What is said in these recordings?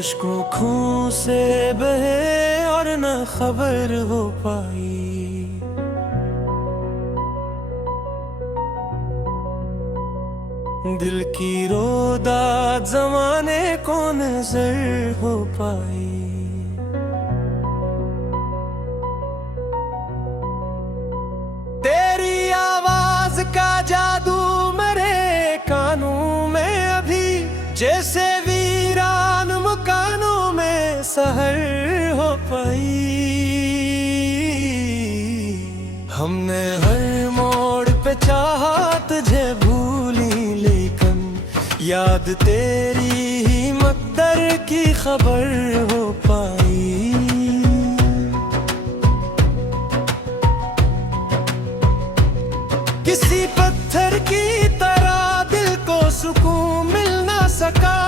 अश्कों खून से बहे और न खबर हो पाई। दिल की रोदात जमाने को नजर हो पाई। तेरी आवाज का जादू मेरे कानों में अभी जैसे वीरान मकानों में सहर हो पाई। हमने हर मोड़ पे चाहा तुझे भूली, लेकिन याद तेरी ही मकदर की खबर हो पाई। किसी पत्थर की तरह दिल को सुकून मिल ना सका,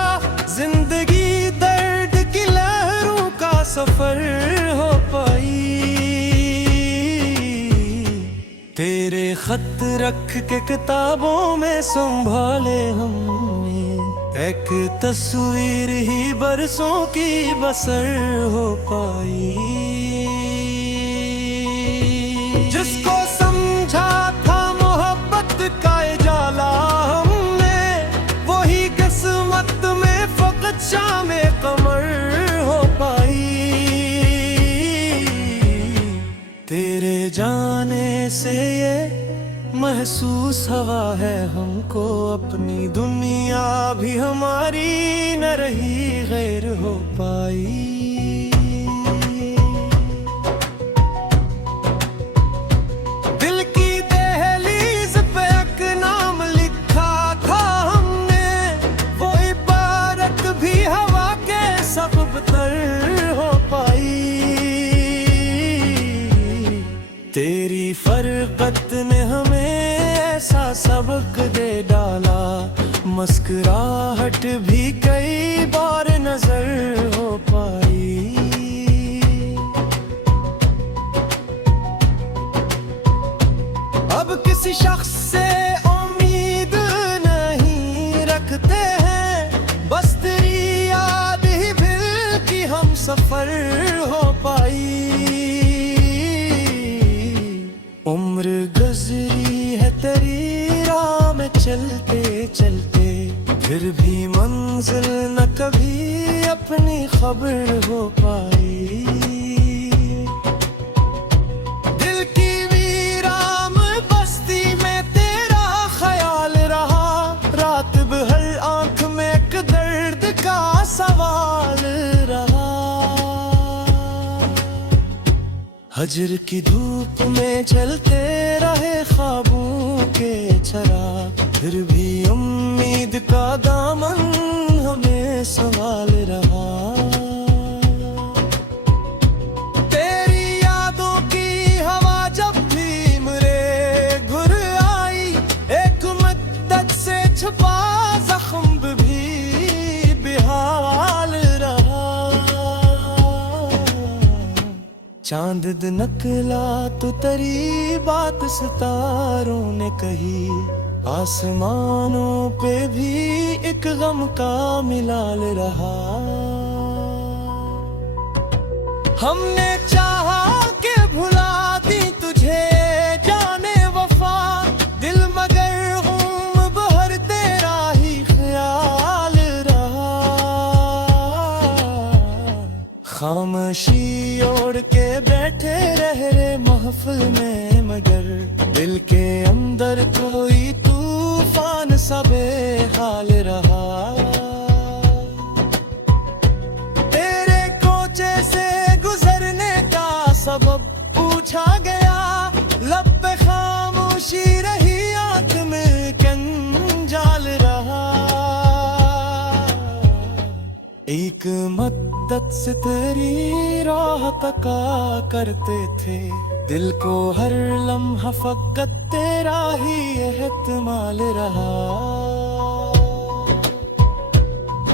जिंदगी दर्द की लहरों का सफर हो पाई। तेरे खत रख के किताबों में संभाले हमने, एक तस्वीर ही बरसों की बसर हो पाई। जिसको समझा था मोहब्बत का जाला हमने, वही किस्मत में फकत शाम कमर हो पाई। तेरे जाने से ये महसूस हवा है हमको, अपनी दुनिया भी हमारी न रही गैर हो पाई। तेरी फरकत ने हमें ऐसा सबक दे डाला, मुस्कुराहट भी कई बार नजर हो पाई। अब किसी शख्स से उम्मीद नहीं रखते हैं, बस तेरी याद ही दिल की हम सफर हो पाई। उम्र गुजरी है तेरी राह में चलते चलते, फिर भी मंजिल न कभी अपनी खबर हो पाई। दिल की वीरान बस्ती में तेरा ख्याल रहा, रात भर आंख में एक दर्द का सवाल रहा। हजर की धूप में चलते रहे ख्वाबों के चराग, फिर भी उम्मीद का दामन हमें संभाल रहा। तेरी यादों की हवा जब भी मेरे घुर आई, एक मुद्दत से छुपा जख्म भी बेहाल रहा। चांद नकला तो तेरी बात सितारों ने कही, आसमानों पे भी एक गम का मिलाल रहा। हमने चाहा के भुला दी तुझे जाने वफा, दिल मगर गम बहर तेरा ही ख्याल रहा। खामोशी ओढ़ के बैठे रह रे महफिल में, मगर दिल के अंदर कोई तूफान सा बेहाल रहा। तेरे कोचे से गुजरने का सबब पूछा गया, लब पे खामोशी रही, आंख में कंजाल रहा। एक मद्दत से तेरी राह तका करते थे, दिल को हर लम्हा फकत तेरा ही एहतमाल रहा।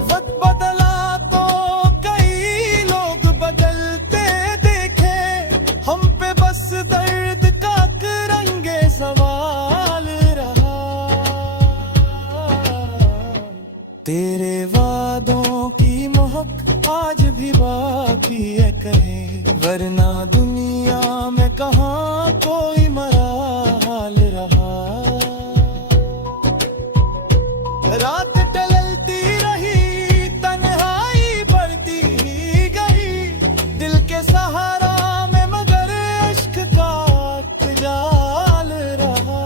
वक्त बदला तो कई लोग बदलते देखे, हम पे बस दर्द का रंगे सवाल रहा। तेरे वादों की महक रहे, वरना दुनिया में कहाँ कोई मरा हाल रहा। रात टलती रही, तन्हाई बढ़ती ही गई, दिल के सहारा में मगर इश्क का जाल रहा।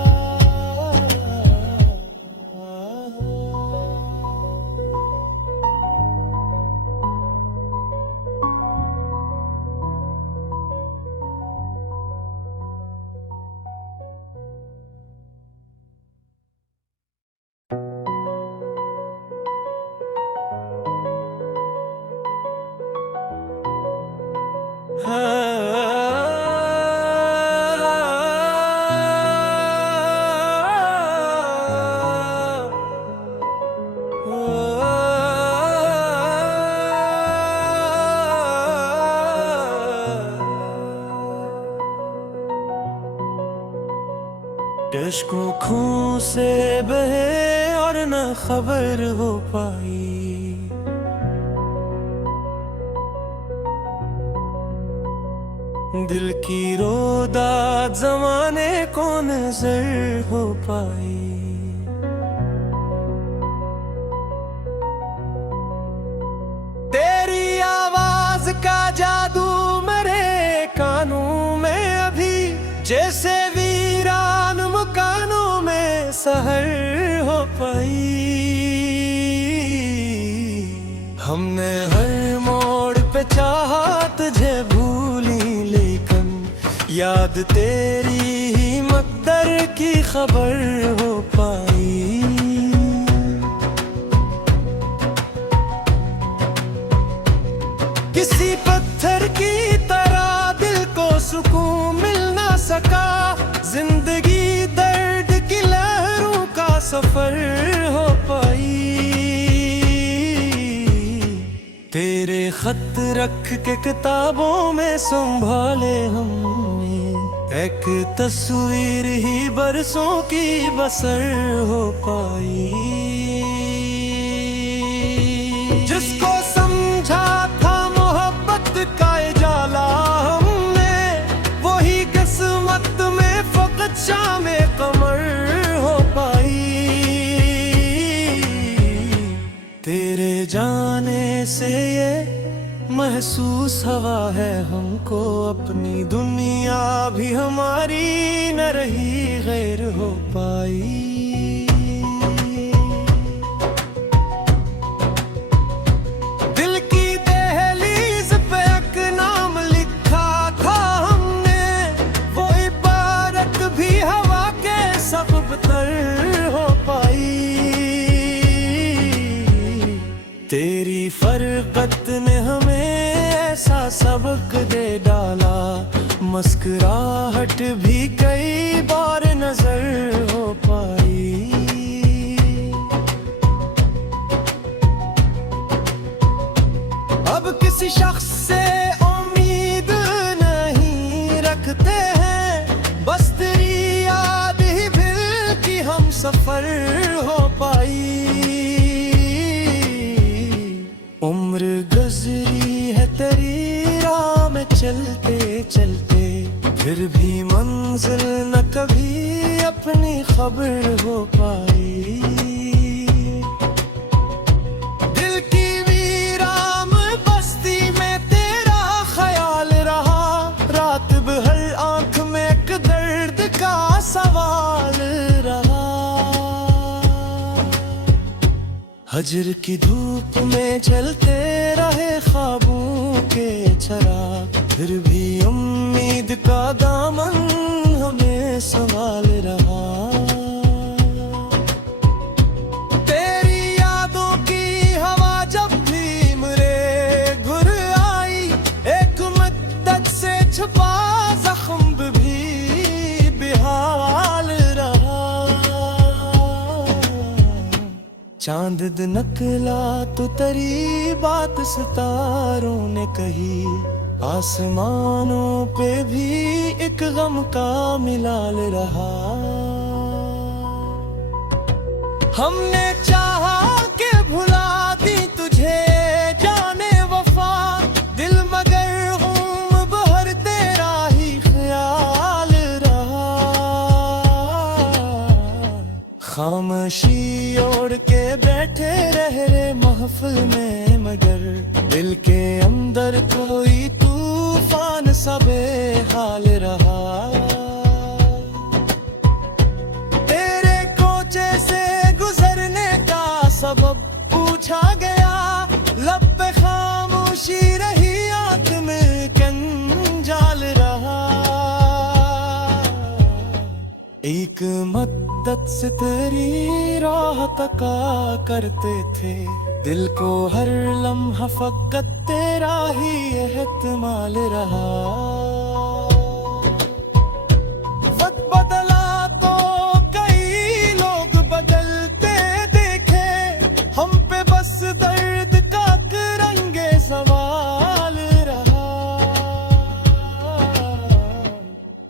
इश्क़ों खून से बहे और न खबर हो पाई, दिल की रोदाद ज़माने को नजर हो पाई। तेरी आवाज का जादू मेरे कानों में अभी, जैसे वीरान मकानों में सहर हो पाई। हमने हर मोड़ पे चाहा तुझे भूली, लेकिन याद तेरी ही मकदर की खबर हो पाई। किसी पत्थर की तरह दिल को सुकून मिल ना सका, जिंदगी दर्द की लहरों का सफर हो पाई। तेरे खत रख के किताबों में संभाले हमने, एक तस्वीर ही बरसों की बसर हो पाई। जिसको समझा था मोहब्बत का जाला हमने, वही किस्मत में फकत शामे कमर हो पाई। तेरे जाने से ये महसूस हवा है हमको, अपनी दुनिया भी हमारी न रही गैर हो पाई। दिल की दहलीज पे एक नाम लिखा था हमने, वो इबारत भी हवा के सबब तर हो पाई। तेरी फरकत ने हमें ऐसा सबक दे डाला, मुस्कुराहट भी कई बार नजर हो पाई। अब किसी शख्स से उम्मीद नहीं रखते हैं, बस तेरी याद ही दिल की हम सफर हो पाई। उम्र गुज़री है तेरी राह में चलते चलते, फिर भी मंजिल न कभी अपनी खबर हो पाई। दिल की वीरान बस्ती में तेरा ख्याल रहा, रात भर आंख में एक दर्द का सवाल रहा। हजर की धूप में चलते रहे ख्वाबों के चराग, फिर भी उम्मीद का दामन हमें संभाल रहा। तेरी यादों की हवा जब भी मेरे घुर आई, एक मुद्दत से छुपा जख्म भी बेहाल रहा। चांद नकला तो तेरी बात सितारों ने कही, आसमानों पे भी एक गम का मिलाल रहा। हमने चाहा के भुला दी तुझे जाने वफा, दिल मगर मगर कोई तूफान सा बेहाल रहा। तेरे कोचे से गुजरने का सबब पूछा गया, लब पे खामोशी रही, आंख में कंजाल रहा। एक मद्दत से तेरी राह तका करते थे, दिल को हर लम्हा फकत तेरा ही एहतमाल रहा। वक्त बदला तो कई लोग बदलते देखे, हम पे बस दर्द का रंगे सवाल रहा।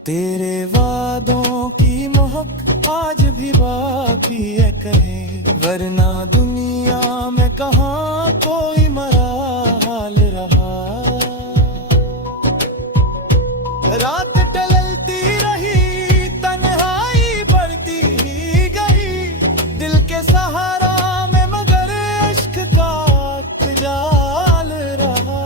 तेरे वादों की महक आज भी बाकी है कहीं, वरना दुनिया में कहाँ कोई मरा हाल रहा। रात टलती रही, तन्हाई बढ़ती ही गई, दिल के सहारा में मगर इश्क का जाल रहा।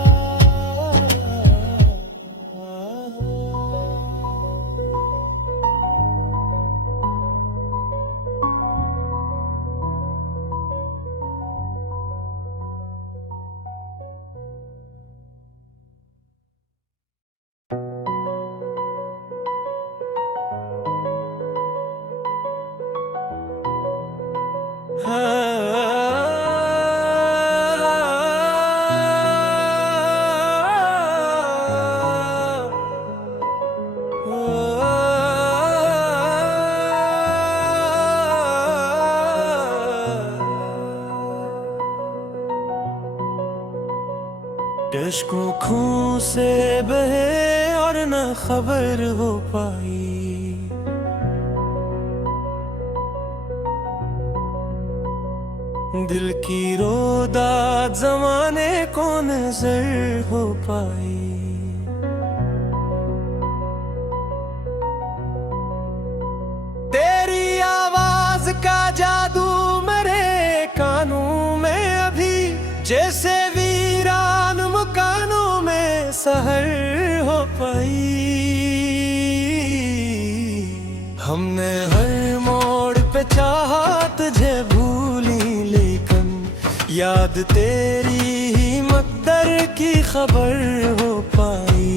इश्कों खून से बहे और न खबर हो पाई, दिल की रोदात जमाने को नजर हो पाई। तेरी आवाज का जादू मेरे कानों में अभी, जैसे वीरान मकानों में सहर हो पाई। हमने हर मोड़ पे चाहा तुझे भूली, लेकिन याद तेरी ही मकदर की खबर हो पाई।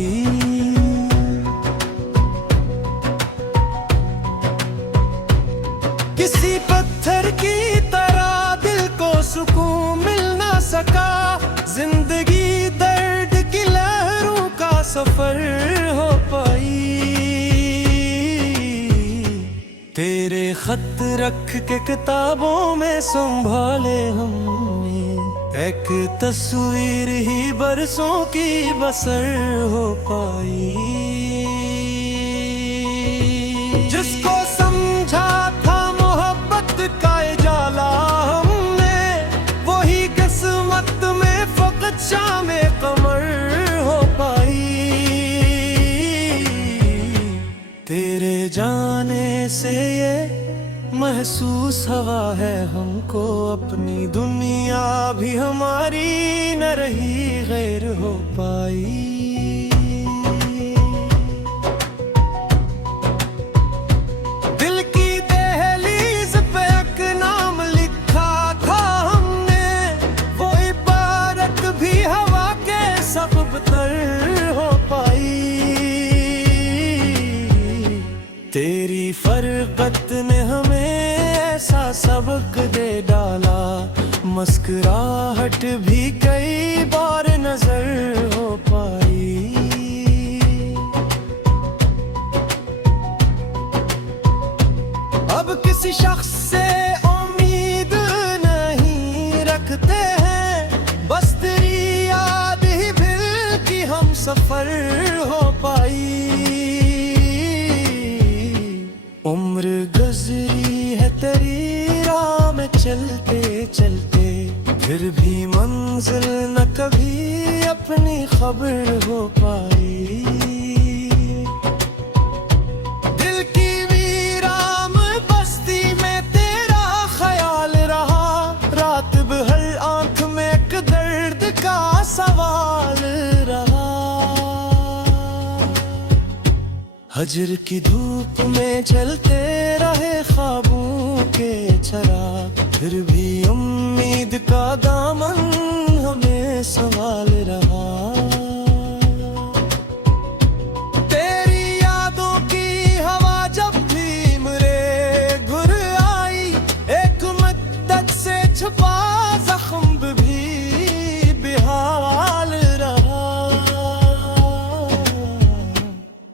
किसी पत्थर की तरह दिल को सुकून मिल ना सका, जिंदगी दर्द की लहरों का सफर हो पाई। तेरे खत रख के किताबों में संभाले हमने, एक तस्वीर ही बरसों की बसर हो पाई। जिसको समझा था मोहब्बत का जाला हमने, वही किस्मत में फकत शामे कमर हो पाई। तेरे जाने से ये महसूस हवा है हमको, अपनी दुनिया भी हमारी न रही गैर हो पाई। दिल की दहलीज पे एक नाम लिखा था हमने, वो इबारत भी हवा के सबब तर हो पाई। तेरी फरकत ने हमें ऐसा सबक दे डाला, मुस्कुराहट भी कई बार नजर हो पाई। अब किसी शख्स से उम्मीद नहीं रखते हैं, बस तेरी याद ही फिर की हम सफर हो पाई। उम्र गुजरी है तेरी राह में चलते चलते, फिर भी मंजिल न कभी अपनी खबर हो पाई। दिल की वीरान बस्ती में तेरा ख्याल रहा, रात भर आंख में एक दर्द का सवाल हजर की धूप में चलते रहे ख्वाबों के चराग, फिर भी उम्मीद का दामन हमें संभाल रहा। तेरी यादों की हवा जब भी मेरे घुर आई, एक मुद्दत से छुपा जख्म भी बेहाल रहा।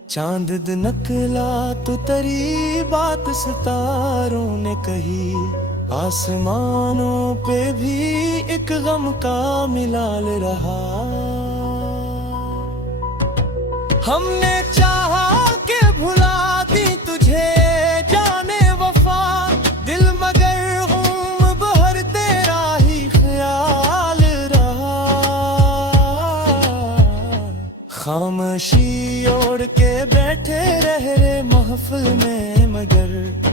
चांद नकला तो तेरी बात सितारों ने कही, आसमानों पे भी एक गम का मिलाल रहा। हमने चाहा कि भुला दी तुझे जाने वफा, दिल मगर गुम बहर तेरा ही ख्याल रहा। खामोशी ओढ़ के बैठे रह रे महफिल में, मगर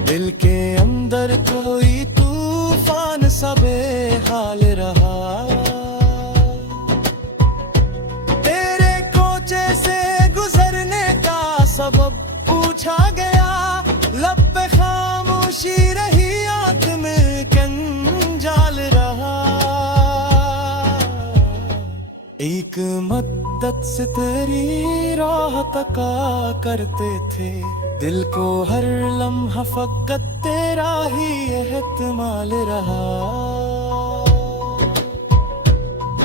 दिल के अंदर कोई तूफान सा बेहाल रहा। तेरे कोचे से गुजरने का सबब पूछा गया, लब पे खामोशी रही, आंख में कंजाल रहा। एक मद्दत से तेरी राह तका करते थे, दिल को हर लम्हा फकत तेरा ही एहतमाल रहा।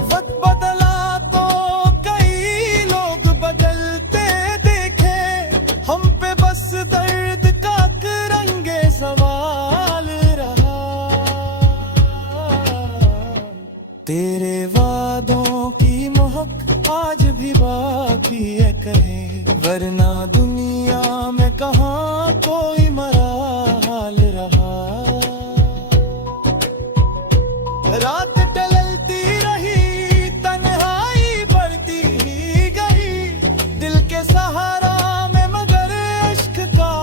वक्त बदला तो कई लोग बदलते देखे, हम पे बस दर्द का रंगे सवाल रहा। तेरे वादों की महक आज भी बाकी है कहे, वरना दुनिया में कहाँ कोई मरा हाल रहा। रात टलती रही, तन्हाई बढ़ती ही गई, दिल के सहारा में मगर इश्क का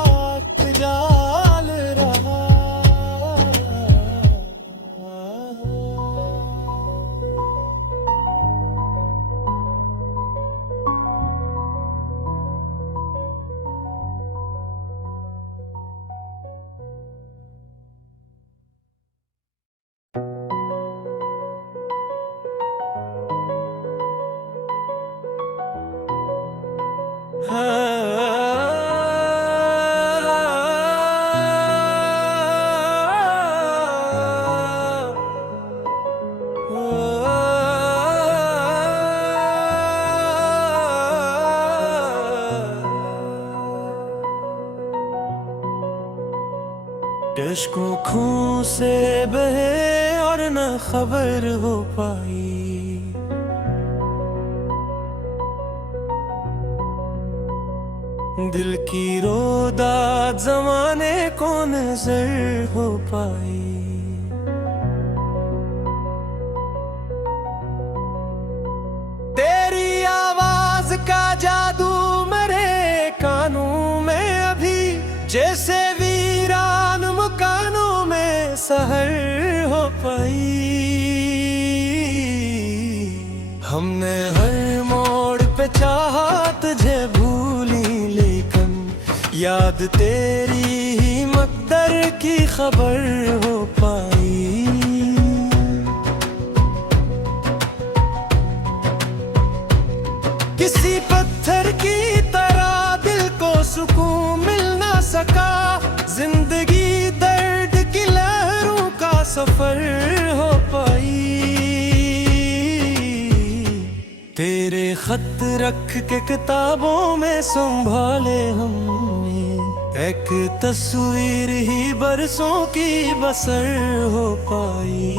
जाल रहा। इश्कों खून से बहे और न खबर हो पाई, दिल की रोदाद जमाने को नजर हो पाई। तेरी आवाज का जादू मेरे कानों में अभी, जैसे वीरान मकानों में सहर हो पाई। हमने हर मोड़ पे चाहा तुझे भूली, लेकिन याद तेरी ही मकदर की खबर हो पाई। किसी पत्थर की तरह दिल को सुकून मिल ना सका, जिंदगी दर्द की लहरों का सफर हो पाई। तेरे खत रख के किताबों में संभाले हमने, एक तस्वीर ही बरसों की बसर हो पाई।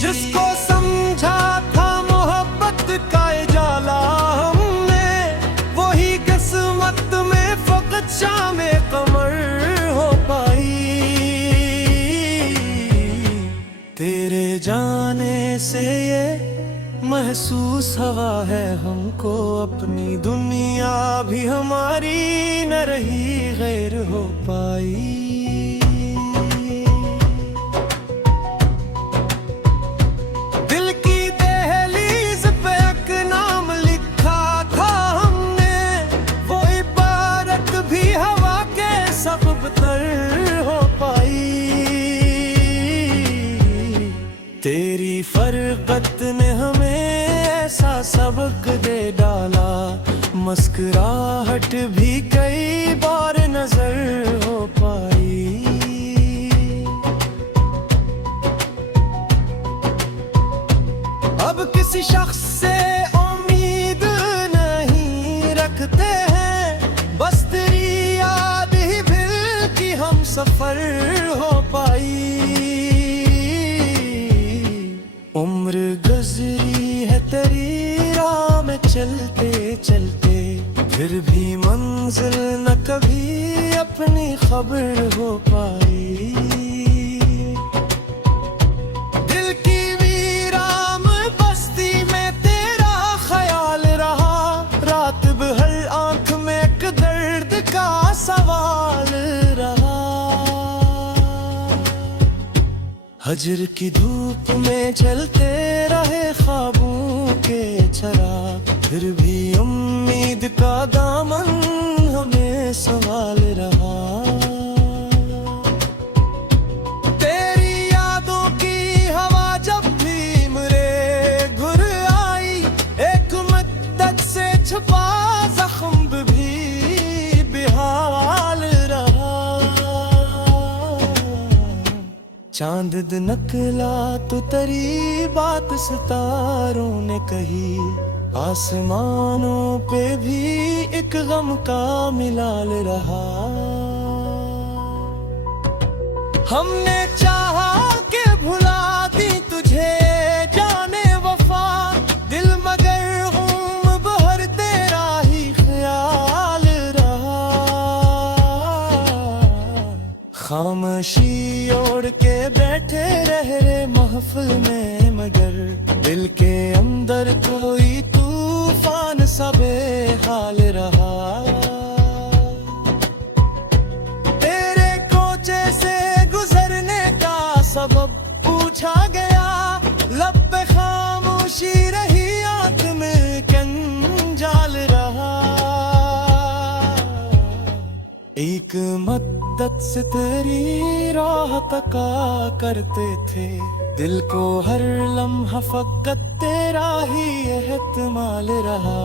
जिसको समझा था मोहब्बत का जाला हमने, वही किस्मत में फकत शामे कमर हो पाई। तेरे जाने से ये महसूस हवा है हमको, अपनी दुनिया भी हमारी न रही गैर हो पाई। दिल की दहलीज पे एक नाम लिखा था हमने, सबक दे डाला। मुस्कुराहट भी कई बार नजर हो पाई। अब किसी शख्स से उम्मीद नहीं रखते हैं, बस तेरी याद ही फिर की हम सफर हो पाई। उम्र गुजरी है तेरी राह में चलते चलते, फिर भी मंजिल न कभी अपनी खबर हो पाई। दिल की वीरान बस्ती में तेरा ख्याल रहा, रात भर आंख में एक दर्द का सवाल रहा। हजर की धूप में चलते रहे ख्वाबों के चराग, फिर भी उम्मीद का दामन हमें संभाल रहा। तेरी यादों की हवा जब भी मेरे घुर आई, एक मुद्दत से छुपा जख्म भी बेहाल रहा। चांद नकला तो तेरी बात सितारों ने कही, आसमानों पे भी एक गम का मिलाल रहा। हमने चाहा कि भुला दी तुझे जाने वफा, दिल मगर हूँ बहर तेरा ही ख्याल रहा। खामोशी ओढ़ के बैठे रहे महफिल में, मगर दिल के अंदर कोई तूफान सा बेहाल रहा। तेरे कोचे से गुजरने का सबब पूछा गया, लब पे खामोशी रही, आंख में कंजाल रहा। एक मद्दत से तेरी राह तका करते थे, दिल को हर लम्हा फकत तेरा ही एहतमाल रहा।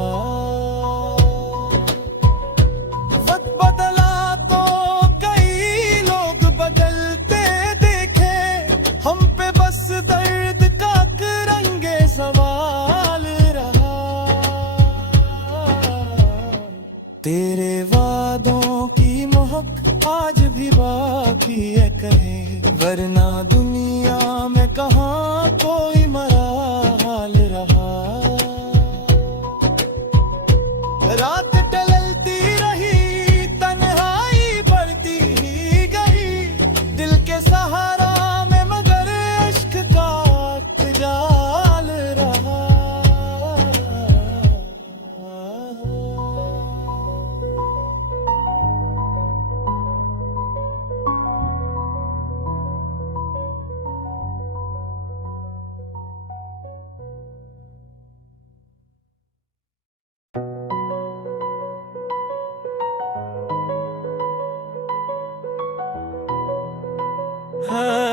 वक्त बदला तो कई लोग बदलते देखे, हम पे बस दर्द का रंगे सवाल रहा। तेरे वादों की महक आज भी बाकी है कहीं, वरना दुनिया में कहाँ कोई मरा हाल रहा। रात टलती रही, तन्हाई बढ़ती ही गई, दिल के सहारा में मगर इश्क का जाल रहा। हाँ